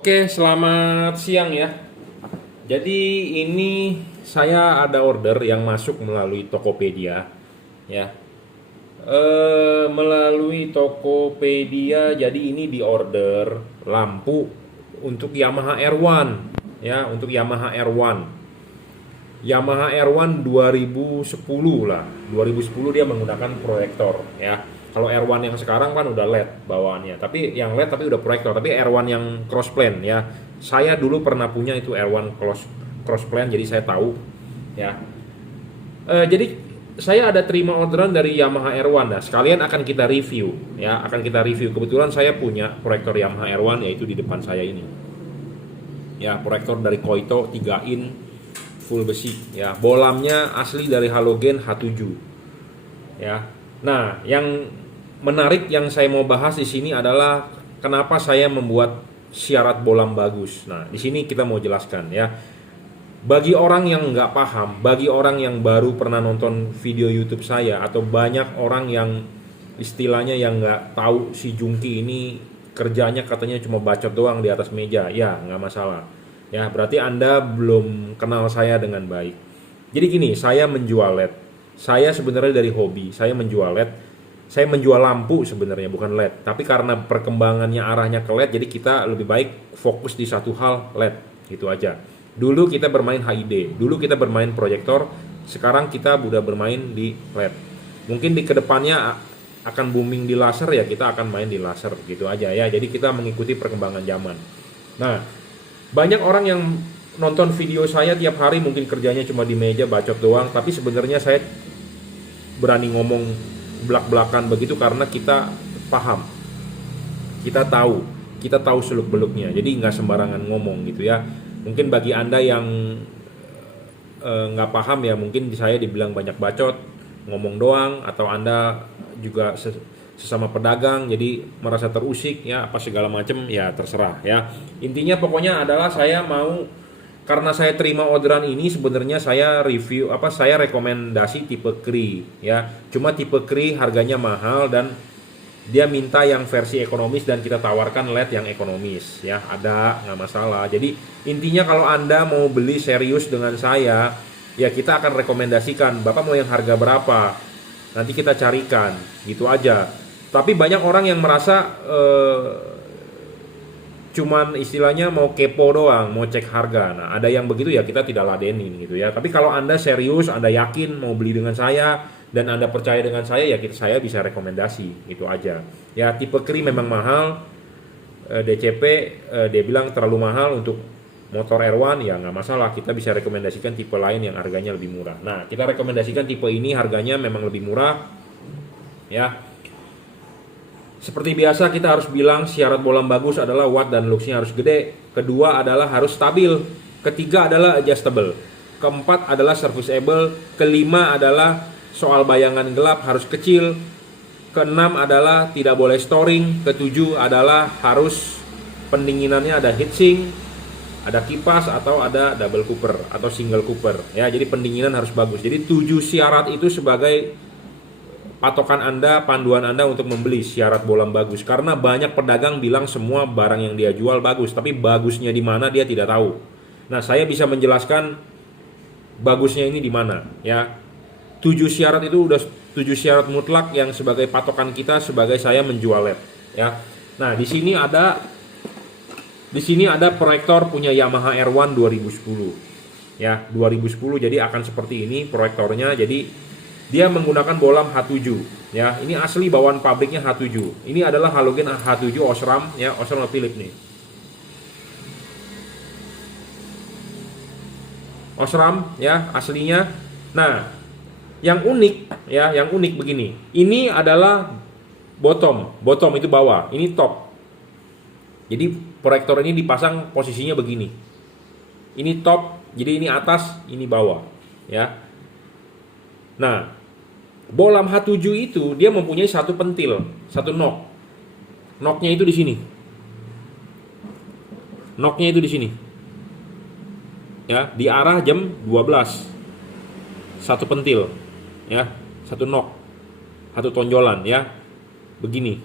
Oke, selamat siang ya. Jadi ini saya ada order yang masuk melalui Tokopedia ya. Melalui Tokopedia, jadi ini di order lampu untuk Yamaha R1 ya, untuk Yamaha R1. Yamaha R1 2010 lah. 2010 dia menggunakan proyektor ya. Kalau R1 yang sekarang kan udah LED bawaannya. Tapi yang LED tapi udah proyektor. Tapi R1 yang crossplane ya. Saya dulu pernah punya itu R1 crossplane, jadi saya tahu ya. Jadi saya ada terima orderan dari Yamaha R1. Nah, sekalian akan kita review ya, akan kita review. Kebetulan saya punya proyektor Yamaha R1 yaitu di depan saya ini. Ya, proyektor dari Koito 3 in full besi ya. Bolamnya asli dari halogen H7 ya. Nah, yang menarik yang saya mau bahas di sini adalah kenapa saya membuat syarat bolam bagus. Nah, di sini kita mau jelaskan ya. Bagi orang yang nggak paham, bagi orang yang baru pernah nonton video YouTube saya, atau banyak orang yang istilahnya yang nggak tahu si Jungki ini kerjanya katanya cuma bacot doang di atas meja, ya nggak masalah. Ya, berarti Anda belum kenal saya dengan baik. Jadi gini, saya menjual LED. Saya sebenarnya dari hobi, saya menjual LED. Saya menjual lampu sebenarnya, bukan LED. Tapi karena perkembangannya arahnya ke LED, jadi kita lebih baik fokus di satu hal, LED. Gitu aja. Dulu kita bermain HID, dulu kita bermain proyektor, sekarang kita udah bermain di LED. Mungkin di kedepannya akan booming di laser, ya kita akan main di laser, gitu aja ya. Jadi kita mengikuti perkembangan zaman. Nah, banyak orang yang nonton video saya tiap hari mungkin kerjanya cuma di meja bacot doang, tapi sebenarnya saya berani ngomong belak-belakan begitu karena kita paham, kita tahu seluk-beluknya, jadi nggak sembarangan ngomong gitu ya. Mungkin bagi Anda yang nggak paham ya, mungkin saya dibilang banyak bacot, ngomong doang, atau Anda juga sesama pedagang jadi merasa terusik ya apa segala macam, ya terserah ya. Intinya pokoknya adalah saya mau, karena saya terima orderan ini sebenarnya saya review saya rekomendasi tipe Kri ya. Cuma tipe Kri harganya mahal dan dia minta yang versi ekonomis dan kita tawarkan LED yang ekonomis ya, ada nggak masalah. Jadi intinya kalau Anda mau beli serius dengan saya ya, kita akan rekomendasikan Bapak mau yang harga berapa, nanti kita carikan gitu aja. Tapi banyak orang yang merasa cuman istilahnya mau kepo doang, mau cek harga. Nah, ada yang begitu ya, kita tidak ladenin gitu ya. Tapi kalau Anda serius, Anda yakin mau beli dengan saya dan Anda percaya dengan saya ya, saya bisa rekomendasi gitu aja. Ya, tipe Kri memang mahal. DCP dia bilang terlalu mahal untuk motor R1, ya nggak masalah, kita bisa rekomendasikan tipe lain yang harganya lebih murah. Nah, kita rekomendasikan tipe ini, harganya memang lebih murah ya. Seperti biasa kita harus bilang syarat bolam bagus adalah watt dan luxnya harus gede. Kedua adalah harus stabil. Ketiga adalah adjustable. Keempat adalah serviceable. Kelima adalah soal bayangan gelap harus kecil. Keenam adalah tidak boleh storing. Ketujuh adalah harus pendinginannya ada heatsink, ada kipas, atau ada double cooper atau single cooper ya. Jadi pendinginan harus bagus. Jadi 7 syarat itu sebagai patokan Anda, panduan Anda untuk membeli syarat bolam bagus. Karena banyak pedagang bilang semua barang yang dia jual bagus, tapi bagusnya di mana dia tidak tahu. Nah, saya bisa menjelaskan bagusnya ini di mana ya. 7 syarat itu udah 7 syarat mutlak yang sebagai patokan kita sebagai saya menjual LED ya. Nah, di sini ada proyektor punya Yamaha R1 2010 ya, 2010. Jadi akan seperti ini proyektornya. Jadi dia menggunakan bolam H7 ya. Ini asli bawaan pabriknya H7. Ini adalah halogen H7 Osram ya, Osram Philips nih. Osram ya aslinya. Nah, yang unik ya, yang unik begini. Ini adalah bottom itu bawah, ini top. Jadi proyektor ini dipasang posisinya begini. Ini top, jadi ini atas, ini bawah ya. Nah, bolam H7 itu dia mempunyai satu pentil, satu knock. Knocknya itu di sini. Knocknya itu di sini. Ya, di arah jam 12. Satu pentil, ya, satu knock, satu tonjolan, ya, begini.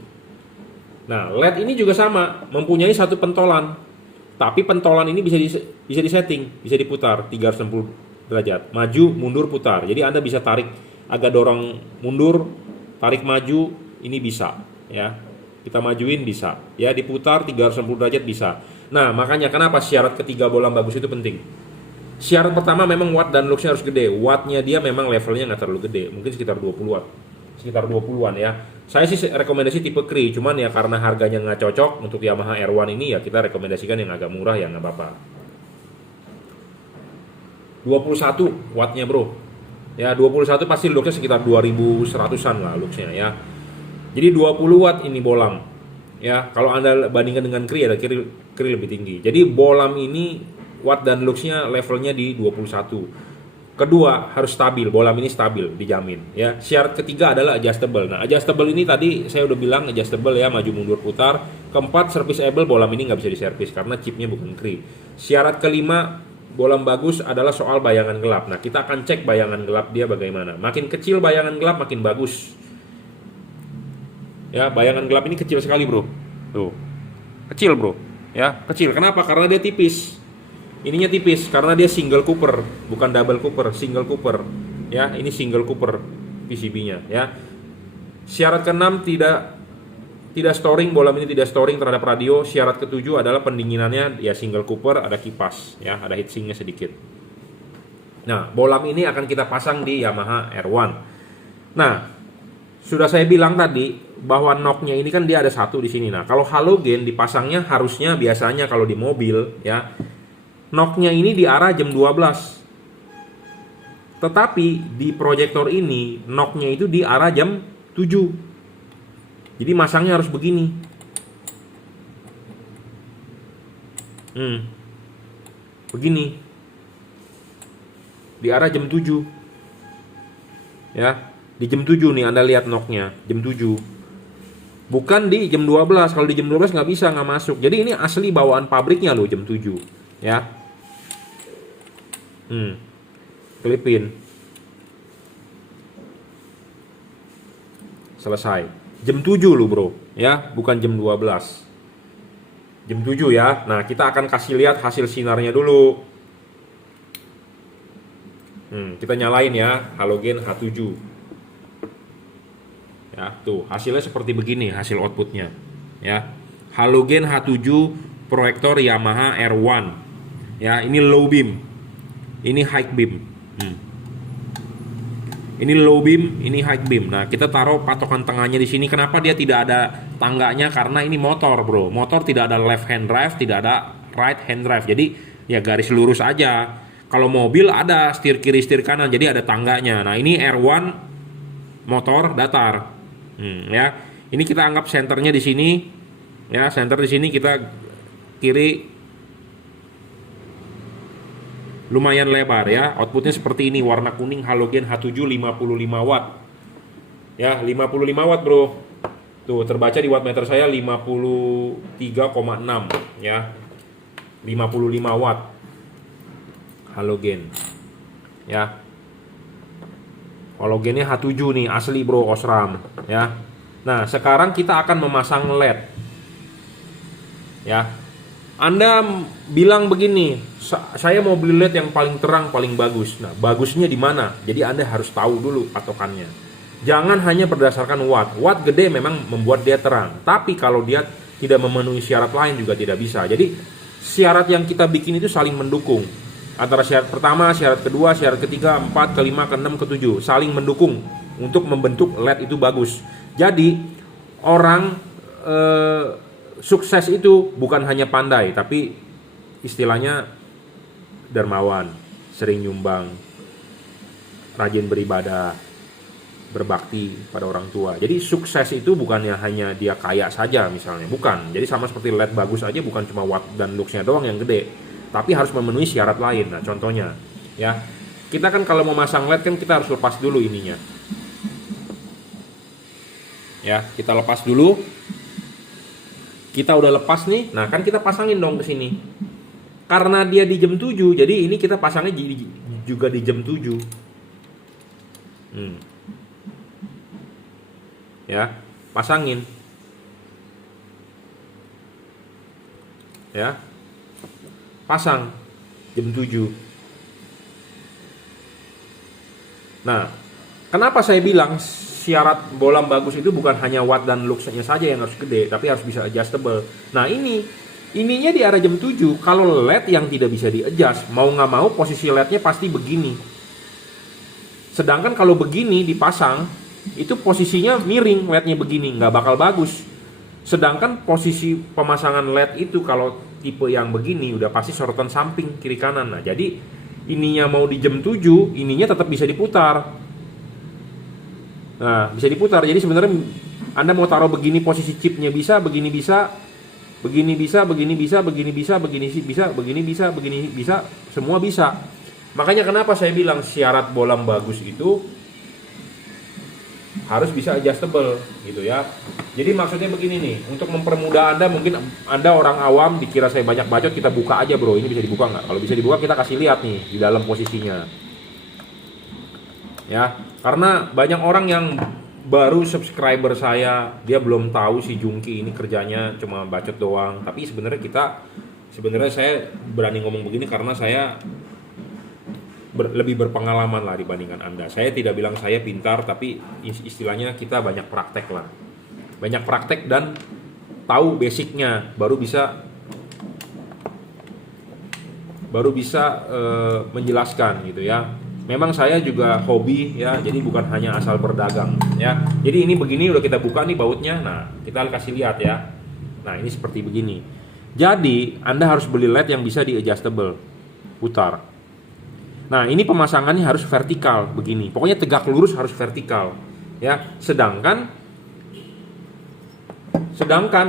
Nah, LED ini juga sama, mempunyai satu pentolan. Tapi pentolan ini bisa disetting, bisa diputar 360 derajat, maju, mundur, putar. Jadi Anda bisa tarik agak dorong mundur, tarik maju, ini bisa ya. Kita majuin bisa, ya diputar 360 derajat bisa. Nah, makanya kenapa syarat ketiga bolam bagus itu penting. Syarat pertama memang watt dan luxnya harus gede. Wattnya dia memang levelnya nggak terlalu gede, mungkin sekitar 20 watt. Sekitar 20-an ya. Saya sih rekomendasi tipe Kri, cuman ya karena harganya nggak cocok untuk Yamaha R1 ini ya kita rekomendasikan yang agak murah ya nggak apa-apa. 21 wattnya bro. Ya 21 pasti luxnya sekitar 2100-an lah luxnya ya. Jadi 20 watt ini bolam. Ya, kalau Anda bandingkan dengan Kri ada Kri lebih tinggi. Jadi bolam ini watt dan luxnya levelnya di 21. Kedua, harus stabil. Bolam ini stabil, dijamin ya. Syarat ketiga adalah adjustable. Nah, adjustable ini tadi saya udah bilang adjustable ya, maju mundur putar. Keempat, serviceable. Bolam ini nggak bisa diservis karena chipnya bukan Kri. Syarat kelima, bolam bagus adalah soal bayangan gelap. Nah, kita akan cek bayangan gelap dia bagaimana. Makin kecil bayangan gelap makin bagus. Ya, bayangan gelap ini kecil sekali, bro. Tuh. Kecil, bro. Ya, kecil. Kenapa? Karena dia tipis. Ininya tipis karena dia single cooper, bukan double cooper, single cooper. Ya, ini single cooper PCB-nya, ya. Syarat keenam tidak storing, bolam ini tidak storing terhadap radio. Syarat ketujuh adalah pendinginannya ya single cooper, ada kipas, ya, ada heatsinknya sedikit. Nah, bolam ini akan kita pasang di Yamaha R1. Nah, sudah saya bilang tadi bahwa knocknya ini kan dia ada satu di sini. Nah, kalau halogen dipasangnya harusnya biasanya kalau di mobil ya, knocknya ini di arah jam 12. Tetapi di proyektor ini knocknya itu di arah jam 7. Jadi masangnya harus begini. Begini. Di arah jam 7. Ya. Di jam 7 nih Anda lihat knocknya, jam 7. Bukan di jam 12. Kalau di jam 12 nggak bisa, nggak masuk. Jadi ini asli bawaan pabriknya loh jam 7. Ya. Kelipin. Selesai. Jam 7 loh bro, ya, bukan jam 12. Jam 7 ya. Nah, kita akan kasih lihat hasil sinarnya dulu. Kita nyalain ya, halogen H7. Ya, tuh hasilnya seperti begini hasil outputnya. Ya, halogen H7 proyektor Yamaha R1. Ya, ini low beam, ini high beam. Ini low beam, ini high beam. Nah, kita taruh patokan tengahnya di sini. Kenapa dia tidak ada tangganya? Karena ini motor, bro. Motor tidak ada left hand drive, tidak ada right hand drive. Jadi ya garis lurus aja. Kalau mobil ada setir kiri, setir kanan. Jadi ada tangganya. Nah, ini R1 motor datar. Ya. Ini kita anggap senternya di sini. Ya, center di sini kita kiri lumayan lebar ya. Outputnya seperti ini, warna kuning, halogen H7 55 watt. Ya, 55 watt, bro. Tuh, terbaca di wattmeter saya 53,6 ya. 55 watt. Halogen. Ya. Halogennya H7 nih, asli bro, Osram ya. Nah, sekarang kita akan memasang LED. Ya. Anda bilang begini, saya mau beli LED yang paling terang, paling bagus. Nah, bagusnya di mana? Jadi Anda harus tahu dulu patokannya. Jangan hanya berdasarkan watt. Watt gede memang membuat dia terang. Tapi kalau dia tidak memenuhi syarat lain juga tidak bisa. Jadi syarat yang kita bikin itu saling mendukung. Antara syarat pertama, syarat kedua, syarat ketiga, 4, ke-5, ke-6, ke-7. Saling mendukung untuk membentuk LED itu bagus. Jadi orang sukses itu bukan hanya pandai, tapi istilahnya dermawan, sering nyumbang, rajin beribadah, berbakti pada orang tua. Jadi sukses itu bukannya hanya dia kaya saja misalnya, bukan. Jadi sama seperti LED bagus aja bukan cuma watt dan luxnya doang yang gede, tapi harus memenuhi syarat lain. Nah, contohnya ya, kita kan kalau mau masang LED kan kita harus lepas dulu ininya. Ya, kita lepas dulu. Kita udah lepas nih, nah kan kita pasangin dong ke sini. Karena dia di jam 7, jadi ini kita pasangnya juga di jam 7. Ya, pasangin. Ya. pasang jam 7. Nah, kenapa saya bilang syarat bolam bagus itu bukan hanya watt dan luxnya saja yang harus gede, tapi harus bisa adjustable. Nah, ininya di arah jam 7. Kalau LED yang tidak bisa di-adjust, mau nggak mau posisi LED-nya pasti begini. Sedangkan kalau begini dipasang, itu posisinya miring, LED-nya begini, nggak bakal bagus. Sedangkan posisi pemasangan LED itu kalau tipe yang begini udah pasti sorotan samping kiri kanan. Nah, jadi ininya mau di jam 7, ininya tetap bisa diputar. Nah, bisa diputar. Jadi sebenarnya Anda mau taruh begini posisi chipnya bisa, begini bisa, begini bisa, begini bisa, begini bisa, begini bisa, begini bisa, begini bisa, semua bisa. Makanya kenapa saya bilang syarat bolam bagus itu harus bisa adjustable gitu ya. Jadi maksudnya begini nih, untuk mempermudah Anda, mungkin Anda orang awam dikira saya banyak bacot, kita buka aja bro, ini bisa dibuka nggak? Kalau bisa dibuka kita kasih lihat nih di dalam posisinya. Ya, karena banyak orang yang baru subscriber saya, dia belum tahu si Jungki ini kerjanya cuma bacot doang. Tapi sebenarnya saya berani ngomong begini karena saya lebih berpengalaman lah dibandingkan Anda. Saya tidak bilang saya pintar, tapi istilahnya kita banyak praktek lah. Banyak praktek dan tahu basicnya, baru bisa menjelaskan gitu ya. Memang saya juga hobi ya, jadi bukan hanya asal berdagang ya. Jadi ini begini udah kita buka nih bautnya. Nah, kita kasih lihat ya. Nah, ini seperti begini. Jadi, Anda harus beli LED yang bisa di-adjustable, putar. Nah, ini pemasangannya harus vertikal begini. Pokoknya tegak lurus harus vertikal ya. Sedangkan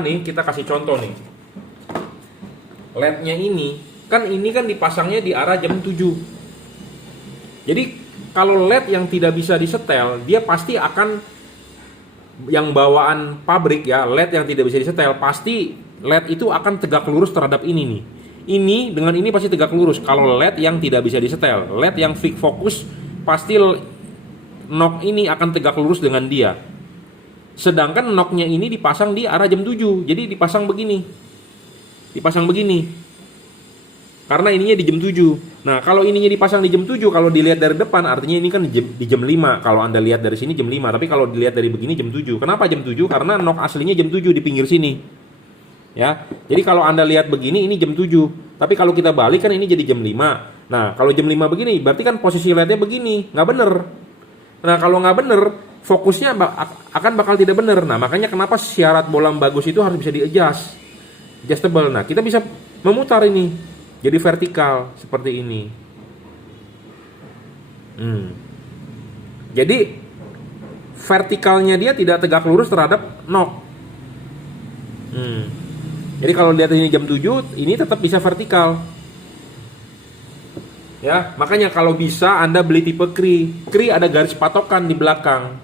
nih kita kasih contoh nih. LED-nya ini kan dipasangnya di arah jam 7. Jadi kalau LED yang tidak bisa disetel, dia pasti akan yang bawaan pabrik ya, LED yang tidak bisa disetel, pasti LED itu akan tegak lurus terhadap ini nih. Ini dengan ini pasti tegak lurus. Kalau LED yang tidak bisa disetel, LED yang fix fokus pasti knock ini akan tegak lurus dengan dia. Sedangkan knocknya ini dipasang di arah jam 7. Jadi dipasang begini. Karena ininya di jam 7. Nah, kalau ininya dipasang di jam 7, kalau dilihat dari depan artinya ini kan di jam 5. Kalau Anda lihat dari sini jam 5, tapi kalau dilihat dari begini jam 7. Kenapa jam 7? Karena knock aslinya jam 7 di pinggir sini. Ya. Jadi kalau Anda lihat begini ini jam 7. Tapi kalau kita balik kan ini jadi jam 5. Nah, kalau jam 5 begini berarti kan posisi LED-nya begini, nggak bener. Nah, kalau nggak bener, fokusnya akan bakal tidak bener. Nah, makanya kenapa syarat bolam bagus itu harus bisa adjustable. Nah, kita bisa memutar ini jadi vertikal seperti ini. Jadi vertikalnya dia tidak tegak lurus terhadap knock. Jadi kalau lihat ini jam 7, ini tetap bisa vertikal. Ya, makanya kalau bisa Anda beli tipe Cree. Cree ada garis patokan di belakang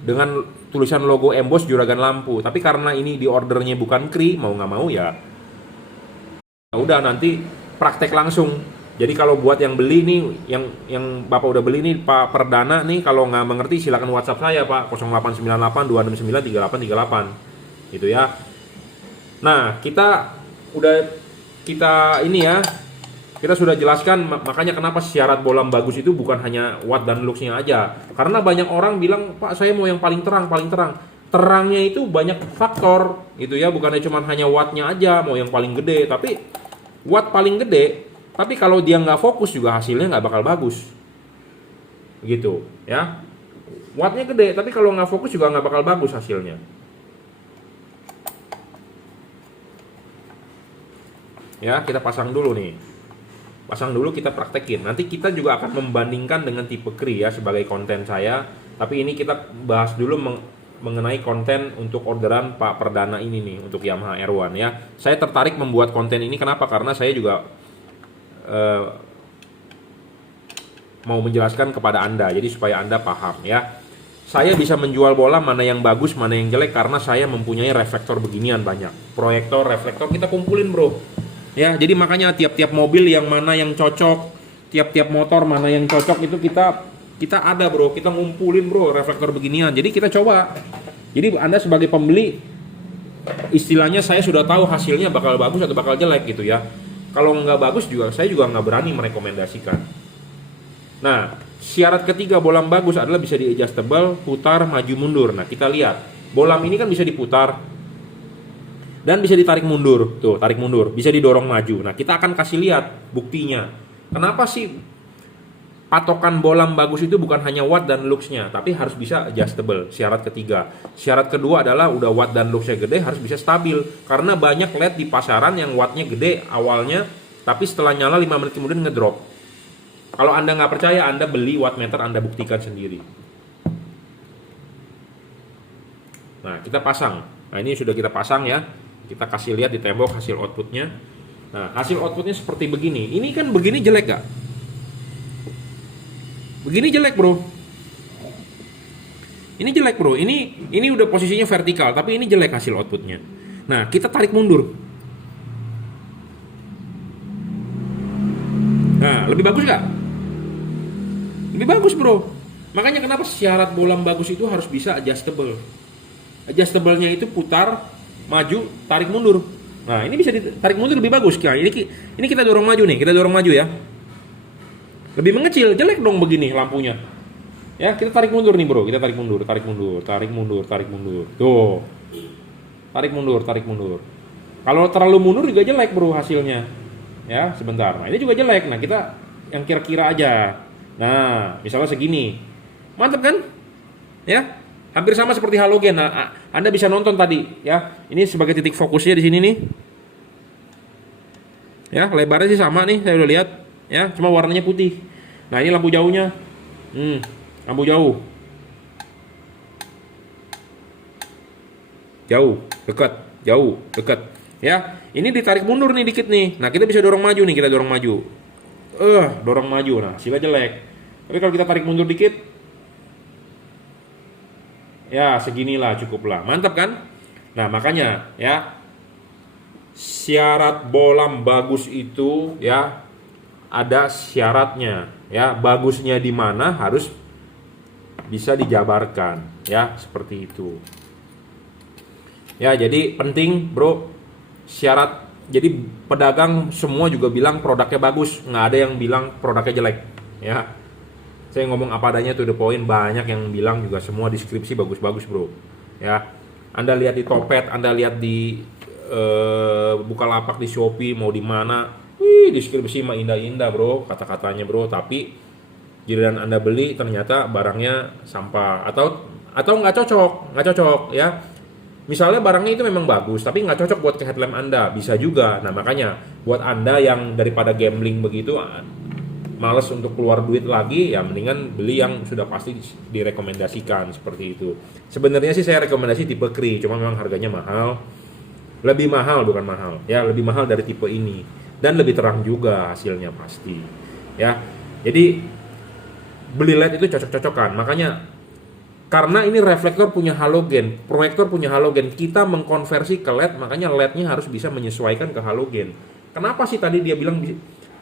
dengan tulisan logo emboss juragan lampu. Tapi karena ini di ordernya bukan Cree, mau nggak mau ya udah nanti praktek langsung. Jadi kalau buat yang beli nih, yang Bapak udah beli nih Pak Perdana nih, kalau nggak mengerti silakan WhatsApp saya Pak 0898 269 3838 gitu ya. Nah, kita sudah jelaskan makanya kenapa syarat bolam bagus itu bukan hanya watt dan luxnya aja. Karena banyak orang bilang, "Pak, saya mau yang paling terang." Terangnya itu banyak faktor gitu ya, bukannya cuma hanya wattnya aja, mau yang paling gede, tapi watt paling gede, tapi kalau dia nggak fokus juga hasilnya nggak bakal bagus gitu ya. Wattnya gede, tapi kalau nggak fokus juga nggak bakal bagus hasilnya. Ya, kita pasang dulu nih. Kita praktekin. Nanti kita juga akan membandingkan dengan tipe Cree ya sebagai konten saya. Tapi ini kita bahas dulu mengenai konten untuk orderan Pak Perdana ini nih untuk Yamaha R1 ya. Saya tertarik membuat konten ini kenapa? Karena saya juga mau menjelaskan kepada Anda, jadi supaya Anda paham ya. Saya bisa menjual bola mana yang bagus, mana yang jelek karena saya mempunyai reflektor beginian banyak. Proyektor, reflektor kita kumpulin bro. Ya, jadi makanya tiap-tiap mobil yang mana yang cocok, tiap-tiap motor mana yang cocok itu kita ada bro, kita ngumpulin bro reflektor beginian. Jadi kita coba. Jadi Anda sebagai pembeli, istilahnya saya sudah tahu hasilnya bakal bagus atau bakal jelek gitu ya. Kalau nggak bagus juga, saya juga nggak berani merekomendasikan. Nah, syarat ketiga bolam bagus adalah bisa di adjustable, putar, maju mundur. Nah, kita lihat. Bolam ini kan bisa diputar dan bisa ditarik mundur. Tuh, tarik mundur. Bisa didorong maju. Nah, kita akan kasih lihat buktinya. Kenapa sih patokan bolam bagus itu bukan hanya watt dan luxnya, tapi harus bisa adjustable. Syarat ketiga. Syarat kedua adalah udah watt dan luxnya gede, harus bisa stabil. Karena banyak LED di pasaran yang wattnya gede awalnya, tapi setelah nyala 5 menit kemudian ngedrop. Kalau Anda nggak percaya, Anda beli wattmeter, Anda buktikan sendiri. Nah, kita pasang. Nah, ini sudah kita pasang ya. Kita kasih lihat di tembok hasil outputnya. Nah, hasil outputnya seperti begini. Ini kan begini jelek gak? Begini jelek bro. Ini jelek bro. Ini udah posisinya vertikal, tapi ini jelek hasil outputnya. Nah, kita tarik mundur. Nah, lebih bagus gak? Lebih bagus bro. Makanya kenapa syarat bolam bagus itu harus bisa adjustable. Adjustable-nya itu putar, maju, tarik mundur. Nah, ini bisa ditarik mundur lebih bagus. Nah, ini kita dorong maju nih. Kita dorong maju ya. Lebih mengecil, jelek dong begini lampunya. Ya, kita tarik mundur nih bro. Kita tarik mundur, tarik mundur, tarik mundur, tarik mundur. Tuh. Tarik mundur, tarik mundur. Kalau terlalu mundur juga jelek bro hasilnya. Ya, sebentar. Nah, ini juga jelek. Nah, kita yang kira-kira aja. Nah, misalnya segini. Mantap kan? Ya. Hampir sama seperti halogen. Nah, Anda bisa nonton tadi ya. Ini sebagai titik fokusnya di sini nih. Ya, lebarnya sih sama nih, saya udah lihat. Ya, cuma warnanya putih. Nah, ini lampu jauhnya. Lampu jauh. Jauh, dekat, jauh, dekat. Ya, ini ditarik mundur nih dikit nih. Nah, kita bisa dorong maju nih, kita dorong maju. Dorong maju. Nah, hasilnya jelek. Tapi kalau kita tarik mundur dikit, ya seginilah cukuplah. Mantap kan? Nah, makanya ya syarat bolam bagus itu ya ada syaratnya ya. Bagusnya di mana harus bisa dijabarkan ya, seperti itu. Ya, jadi penting bro syarat. Jadi pedagang semua juga bilang produknya bagus, nggak ada yang bilang produknya jelek ya. Saya ngomong apa adanya to the point, banyak yang bilang juga semua deskripsi bagus-bagus bro ya. Anda lihat di Topet, Anda lihat di Bukalapak, di Shopee, mau di mana, deskripsi mah indah-indah bro, kata-katanya bro, tapi giliran Anda beli ternyata barangnya sampah atau nggak cocok ya. Misalnya barangnya itu memang bagus, tapi nggak cocok buat ke headlamp Anda, bisa juga. Nah, makanya buat Anda yang daripada gambling begitu, males untuk keluar duit lagi, ya mendingan beli yang sudah pasti direkomendasikan, seperti itu. Sebenarnya sih saya rekomendasi tipe Cree, cuma memang harganya mahal. Lebih mahal, bukan mahal. Ya, lebih mahal dari tipe ini. Dan lebih terang juga hasilnya pasti. Ya, jadi beli LED itu cocok-cocokan. Makanya karena ini reflektor punya halogen, proyektor punya halogen, kita mengkonversi ke LED, makanya LED-nya harus bisa menyesuaikan ke halogen. Kenapa sih tadi dia bilang,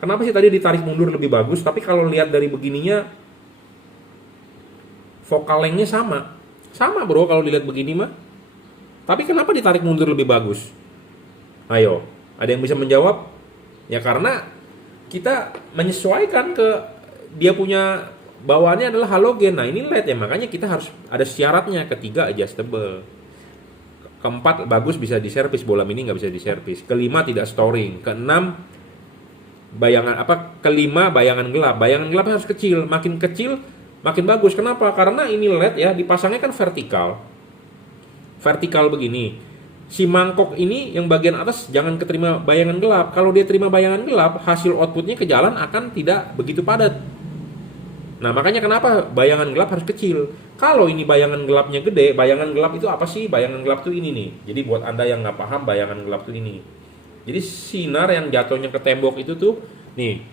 kenapa sih tadi ditarik mundur lebih bagus, tapi kalau lihat dari begininya, focal length-nya sama bro kalau dilihat begini mah. Tapi kenapa ditarik mundur lebih bagus? Ayo, ada yang bisa menjawab? Ya karena kita menyesuaikan ke dia punya bawaannya adalah halogen. Nah, ini LED ya, makanya kita harus ada syaratnya. Ketiga, adjustable. Keempat, bagus bisa diservis, bolam ini nggak bisa diservis. Kelima, tidak storing. Keenam, kelima, bayangan gelap. Bayangan gelap harus kecil. Makin kecil makin bagus. Kenapa? Karena ini LED ya, dipasangnya kan vertikal begini. Si mangkok ini yang bagian atas jangan keterima bayangan gelap. Kalau dia terima bayangan gelap, hasil outputnya ke jalan akan tidak begitu padat. Nah, makanya kenapa bayangan gelap harus kecil. Kalau ini bayangan gelapnya gede, bayangan gelap itu apa sih? Bayangan gelap itu ini nih. Jadi buat Anda yang nggak paham, bayangan gelap itu ini. Jadi sinar yang jatuhnya ke tembok itu tuh nih.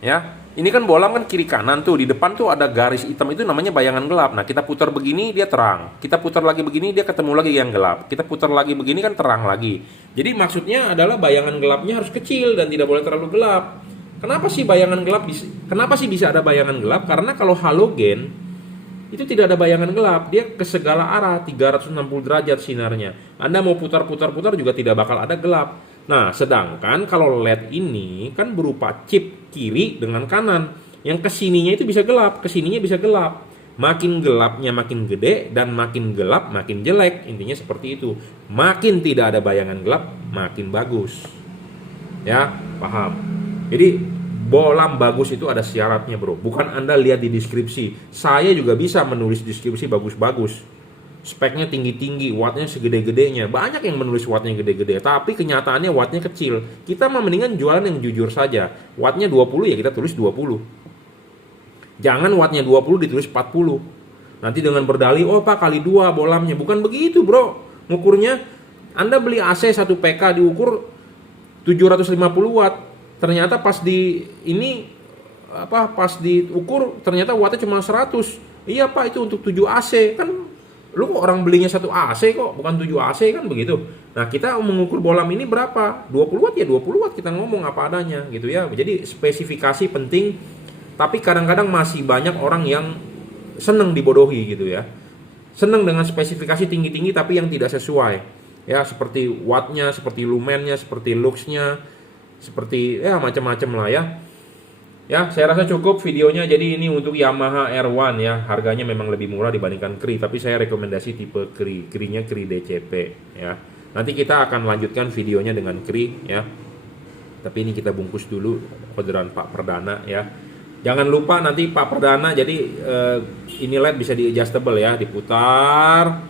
Ya, ini kan bolam kan kiri kanan tuh, di depan tuh ada garis hitam, itu namanya bayangan gelap. Nah, kita putar begini dia terang, kita putar lagi begini dia ketemu lagi yang gelap, kita putar lagi begini kan terang lagi. Jadi maksudnya adalah bayangan gelapnya harus kecil dan tidak boleh terlalu gelap. Kenapa sih bisa ada bayangan gelap? Karena kalau halogen itu tidak ada bayangan gelap, dia ke segala arah 360 derajat sinarnya. Anda mau putar juga tidak bakal ada gelap. Nah, sedangkan kalau LED ini kan berupa chip kiri dengan kanan. Yang kesininya itu bisa gelap, kesininya bisa gelap. Makin gelapnya makin gede dan makin gelap makin jelek. Intinya seperti itu. Makin tidak ada bayangan gelap, makin bagus. Ya, paham? Jadi bolam bagus itu ada syaratnya, bro. Bukan Anda lihat di deskripsi. Saya juga bisa menulis deskripsi bagus-bagus. Speknya tinggi-tinggi, wattnya segede-gedenya. Banyak yang menulis wattnya gede-gede, tapi kenyataannya wattnya kecil. Kita mah mendingan jualan yang jujur saja. Wattnya 20 ya kita tulis 20. Jangan wattnya 20 ditulis 40. Nanti dengan berdalih, oh pak kali 2 bolamnya. Bukan begitu, bro. Ngukurnya, Anda beli AC 1 PK diukur 750 watt. Ternyata pas diukur ternyata wattnya cuma 100. Iya pak, itu untuk 7 AC. Kan lu kok orang belinya 1 AC kok, bukan 7 AC kan begitu. Nah, kita mengukur bolam ini berapa? 20 watt ya 20 watt, kita ngomong apa adanya gitu ya. Jadi spesifikasi penting, tapi kadang-kadang masih banyak orang yang seneng dibodohi gitu ya. Seneng dengan spesifikasi tinggi-tinggi tapi yang tidak sesuai. Ya, seperti wattnya, seperti lumennya, seperti luxnya, seperti ya macam-macam lah ya. Ya, saya rasa cukup videonya. Jadi ini untuk Yamaha R1 ya. Harganya memang lebih murah dibandingkan Kri, tapi saya rekomendasi tipe Kri. Kri-nya Kri DCP ya. Nanti kita akan lanjutkan videonya dengan Kri ya. Tapi ini kita bungkus dulu orderan Pak Perdana ya. Jangan lupa nanti Pak Perdana, jadi ini LED bisa di adjustable ya, diputar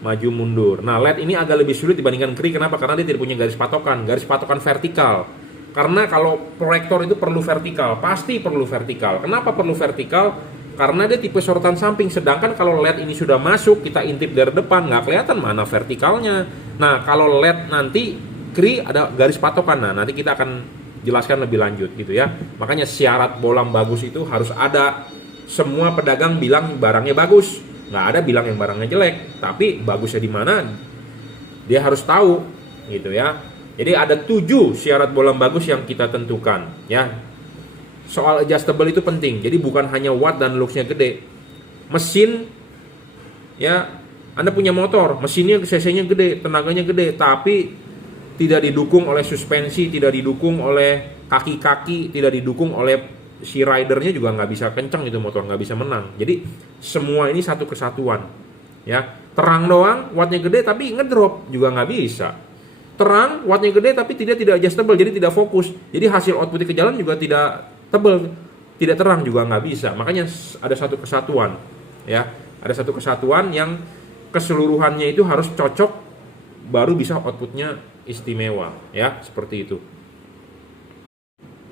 maju mundur. Nah, LED ini agak lebih sulit dibandingkan Kri. Kenapa? Karena dia tidak punya garis patokan vertikal. Karena kalau proyektor itu perlu vertikal, pasti perlu vertikal. Kenapa perlu vertikal? Karena dia tipe sorotan samping. Sedangkan kalau LED ini sudah masuk, kita intip dari depan, nggak kelihatan mana vertikalnya. Nah, kalau LED nanti Kri ada garis patokan. Nah, nanti kita akan jelaskan lebih lanjut gitu ya. Makanya syarat bolam bagus itu harus ada. Semua pedagang bilang barangnya bagus, nggak ada bilang yang barangnya jelek. Tapi bagusnya di mana? Dia harus tahu gitu ya. Jadi ada 7 syarat bolam bagus yang kita tentukan ya. Soal adjustable itu penting. Jadi bukan hanya watt dan luxnya gede. Mesin ya, Anda punya motor, mesinnya cc-nya gede, tenaganya gede, tapi tidak didukung oleh suspensi, tidak didukung oleh kaki-kaki, tidak didukung oleh si ridernya, juga nggak bisa kencang itu motor, nggak bisa menang. Jadi semua ini satu kesatuan ya. Terang doang, wattnya gede tapi ngedrop juga nggak bisa. Terang, wattnya gede tapi tidak adjustable, jadi tidak fokus. Jadi hasil outputnya ke jalan juga tidak tebal, tidak terang juga nggak bisa. Makanya ada satu kesatuan ya. Ada satu kesatuan yang keseluruhannya itu harus cocok, baru bisa outputnya istimewa ya, seperti itu.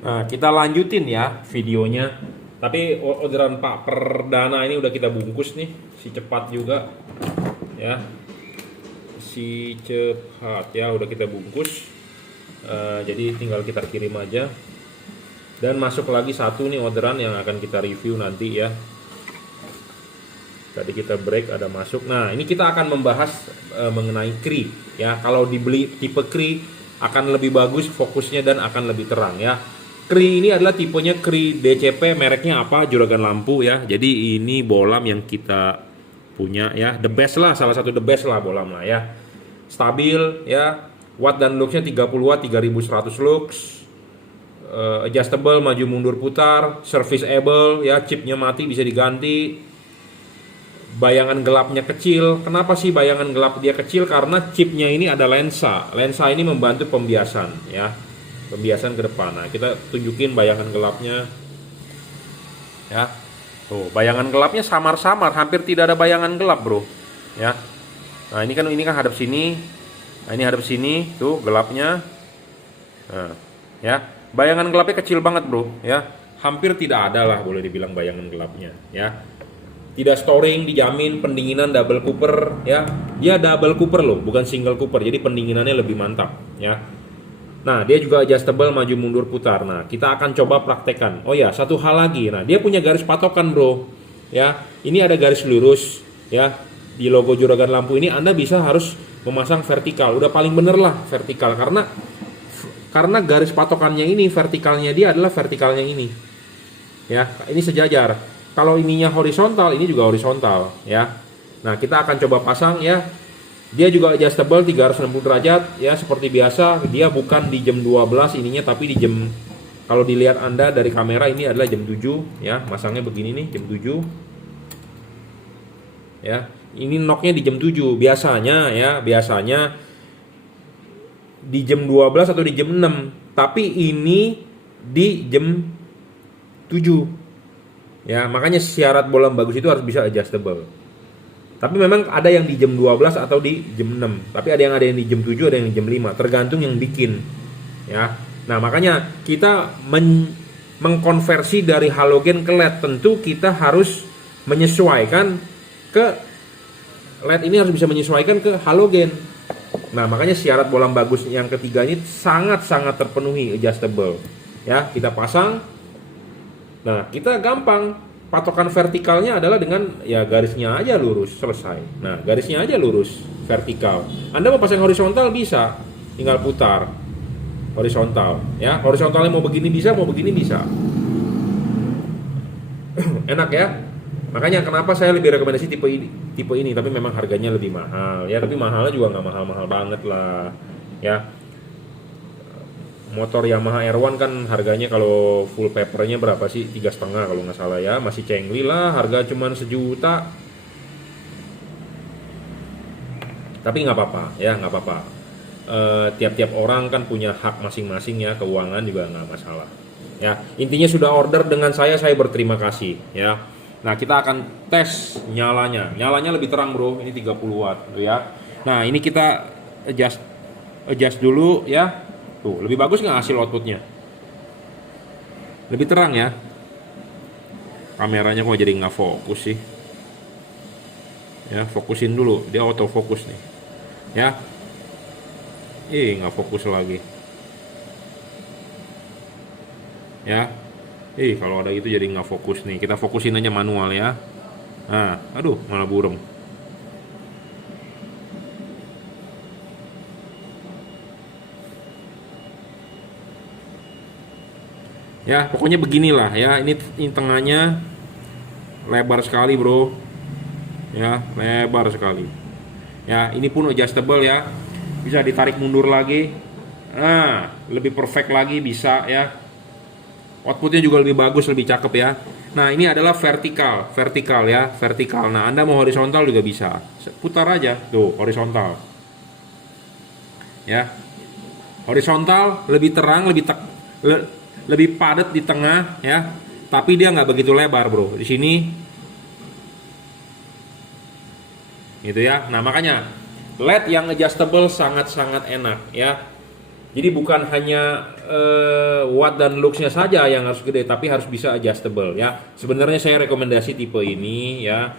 Nah, kita lanjutin ya videonya. Tapi orderan Pak Perdana ini udah kita bungkus nih, si cepat juga ya. Si cepat ya, udah kita bungkus. Jadi tinggal kita kirim aja. Dan masuk lagi satu nih orderan yang akan kita review nanti ya. Tadi kita break, ada masuk. Nah, ini kita akan membahas mengenai Kri ya. Kalau dibeli tipe Kri akan lebih bagus fokusnya dan akan lebih terang ya. Kri ini adalah tipenya Kri DCP, mereknya apa? Juragan Lampu ya. Jadi ini bolam yang kita punya ya, the best lah, salah satu the best lah bolam lah ya. Stabil ya, watt dan luxnya 30 watt, 3100 lux, adjustable, maju mundur putar, serviceable ya, chipnya mati bisa diganti. Bayangan gelapnya kecil. Kenapa sih bayangan gelap dia kecil? Karena chipnya ini ada lensa. Lensa ini membantu pembiasan ya, pembiasan ke depan. Nah, kita tunjukin bayangan gelapnya ya. Tuh, bayangan gelapnya samar-samar, hampir tidak ada bayangan gelap, bro. Ya. Nah, ini kan hadap sini. Nah, ini hadap sini, tuh gelapnya. Nah, ya. Bayangan gelapnya kecil banget, bro, ya. Hampir tidak ada lah boleh dibilang bayangan gelapnya, ya. Tidak storing, dijamin, pendinginan double cooper, ya. Dia double cooper loh, bukan single cooper. Jadi pendinginannya lebih mantap, ya. Nah, dia juga adjustable, maju mundur putar. Nah, kita akan coba praktekkan. Oh ya, satu hal lagi. Nah, dia punya garis patokan, bro. Ya, ini ada garis lurus. Ya, di logo Juragan Lampu ini Anda bisa harus memasang vertikal. Udah paling bener lah vertikal, karena garis patokannya ini, vertikalnya dia adalah vertikalnya ini. Ya, ini sejajar. Kalau ininya horizontal, ini juga horizontal. Ya. Nah, kita akan coba pasang ya. Dia juga adjustable 360 derajat ya, seperti biasa. Dia bukan di jam 12 ininya, tapi di jam, kalau dilihat Anda dari kamera ini adalah jam 7 ya. Masangnya begini nih, jam 7. Ya, ini knocknya di jam 7 biasanya ya, biasanya di jam 12 atau di jam 6. Tapi ini di jam 7. Ya, makanya syarat bola bagus itu harus bisa adjustable. Tapi memang ada yang di jam 12 atau di jam 6. Tapi ada yang di jam 7, ada yang di jam 5, tergantung yang bikin. Ya. Nah, makanya kita mengkonversi dari halogen ke LED, tentu kita harus menyesuaikan ke LED ini, harus bisa menyesuaikan ke halogen. Nah, makanya syarat bola bagus yang ketiga ini sangat-sangat terpenuhi, adjustable. Ya, kita pasang. Nah, kita gampang. Patokan vertikalnya adalah dengan ya garisnya aja lurus, selesai. Nah, garisnya aja lurus, vertikal. Anda mau pasang horizontal bisa, tinggal putar horizontal. Ya, horizontalnya mau begini bisa, mau begini bisa. Enak ya. Makanya kenapa saya lebih rekomendasi tipe ini, tapi memang harganya lebih mahal. Ya, tapi mahalnya juga nggak mahal-mahal banget lah. Ya. Motor Yamaha R1 kan harganya kalau full papernya berapa sih? 3,5 kalau nggak salah ya. Masih cengli lah, harga cuman 1 juta. Tapi nggak apa-apa ya, nggak apa-apa. Tiap-tiap orang kan punya hak masing-masing ya, keuangan juga nggak masalah. Ya, intinya sudah order dengan saya berterima kasih ya. Nah, kita akan tes nyalanya. Nyalanya lebih terang, bro. Ini 30 watt tuh ya. Nah, ini kita adjust dulu ya. Tuh, lebih bagus nggak hasil outputnya? Lebih terang ya. Kameranya kok jadi nggak fokus sih? Ya, fokusin dulu. Dia autofokus nih. Ya. Nggak fokus lagi. Ya. Kalau ada itu jadi nggak fokus nih. Kita fokusin aja manual ya. Nah, aduh, malah burem. Ya, pokoknya beginilah ya. Ini tengahnya lebar sekali, bro. Ya, lebar sekali. Ya, ini pun adjustable ya. Bisa ditarik mundur lagi. Nah, lebih perfect lagi bisa ya. Outputnya juga lebih bagus, lebih cakep ya. Nah, ini adalah vertikal ya, vertikal. Nah, Anda mau horizontal juga bisa. Putar aja, tuh horizontal. Ya, horizontal lebih terang, lebih padat di tengah ya, tapi dia nggak begitu lebar, bro. Di sini gitu ya. Nah, makanya LED yang adjustable sangat-sangat enak ya. Jadi bukan hanya watt dan luxnya saja yang harus gede, tapi harus bisa adjustable ya. Sebenarnya saya rekomendasi tipe ini ya,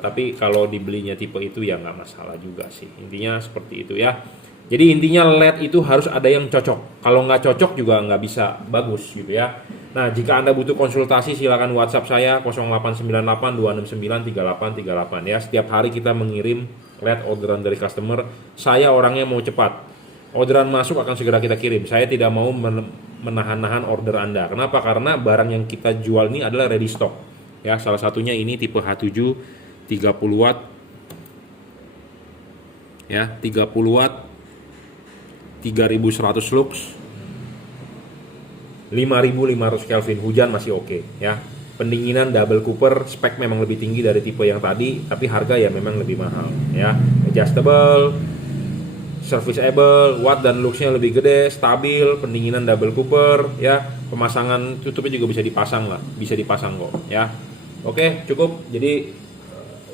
tapi kalau dibelinya tipe itu ya nggak masalah juga sih. Intinya seperti itu ya. Jadi intinya LED itu harus ada yang cocok. Kalau nggak cocok juga nggak bisa bagus gitu ya. Nah, jika Anda butuh konsultasi silakan WhatsApp saya 0898 269 3838 ya. Setiap hari kita mengirim LED orderan dari customer. Saya orangnya mau cepat. Orderan masuk akan segera kita kirim. Saya tidak mau menahan-nahan order Anda. Kenapa? Karena barang yang kita jual ini adalah ready stock. Ya, salah satunya ini tipe H7 30 watt. Ya, 30 watt. 3100 lux, 5500 Kelvin, hujan masih oke ya. Pendinginan double cooper, spek memang lebih tinggi dari tipe yang tadi, tapi harga ya memang lebih mahal ya. Adjustable, serviceable, watt dan luxnya lebih gede, stabil, pendinginan double cooper ya. Pemasangan tutupnya juga bisa dipasang lah, bisa dipasang kok ya. Oke, cukup. Jadi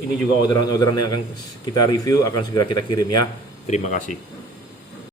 ini juga orderan-orderan yang akan kita review, akan segera kita kirim ya. Terima kasih.